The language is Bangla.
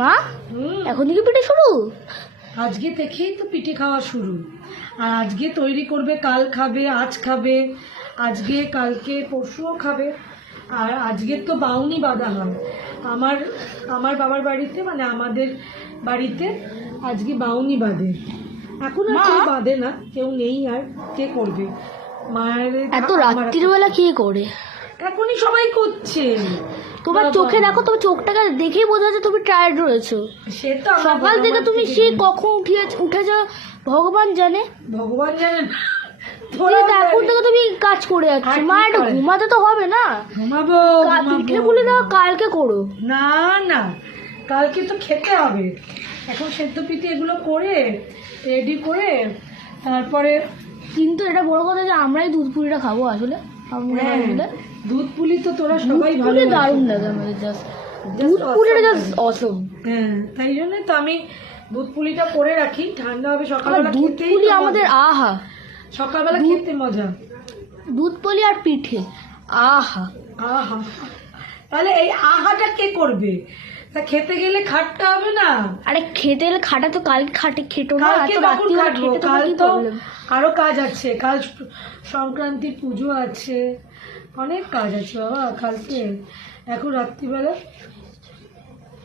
মা এখন থেকে পিঠে শুরু? আজকে থেকেই তো পিঠে খাওয়া শুরু। আর আজকে তৈরি করবে, কাল খাবে, আজ খাবে, আজকে কালকে পরশুও খাবে। আর আজকে তো বাউনি বাঁধা হয় আমার আমার বাবার বাড়িতে, মানে আমাদের বাড়িতে আজকে বাউনি বাঁধে। এখন আর কেউ বাঁধে না, কেউ নেই। আর কে করবে? মায়ের এত রাত্রির বেলা কি করে? এখনই সবাই করছে। তোমার চোখে দেখো, তোমার চোখটাকে দেখেই বোঝা যাচ্ছে তুমি টায়ার্ড রয়েছো। সে তো সকাল থেকে তুমি সেই কখন উঠেছো ভগবান জানে। ভগবান জানেন। এখন থেকে তুমি কাজ করে যাচ্ছ। মা একটু ঘুমাতে তো হবে না? ঘুমাবো। পিঠে বলে দাও কালকে করো। না না, কালকে তো খেতে হবে। এখন সেদ্ধ পিঠে এগুলো করে রেডি করে তারপরে। কিন্তু এটা বড় কথা যে আমরাই দুধ পুলিটা খাবো আসলে। দুধ পুলি তো তোরা সবাই ভালো দারুণ লাগে আমাদের, জাস্ট দুধ পুলিটা জাস্ট অসম। হ্যাঁ, তাই জন্য তো আমি দুধ পুলিটা করে রাখি, ঠান্ডা হবে সকালবেলা। দুধ পুলি আমাদের আহা, সকালবেলা খেতে মজা। দুধ পুলি আর পিঠে আহা আহা। তাহলে এই আহাটা কে করবে? তা খেতে গেলে খাটতে হবে না? আরে খেতে গেলে খাটা তো কালকে খেটো না, কালকে তখন খাটবো। কাল তো আরো কাজ আছে, কাল সংক্রান্তি পুজো আছে, অনেক কাজ আছে বাবা কালকে। এখন রাত্রিবেলা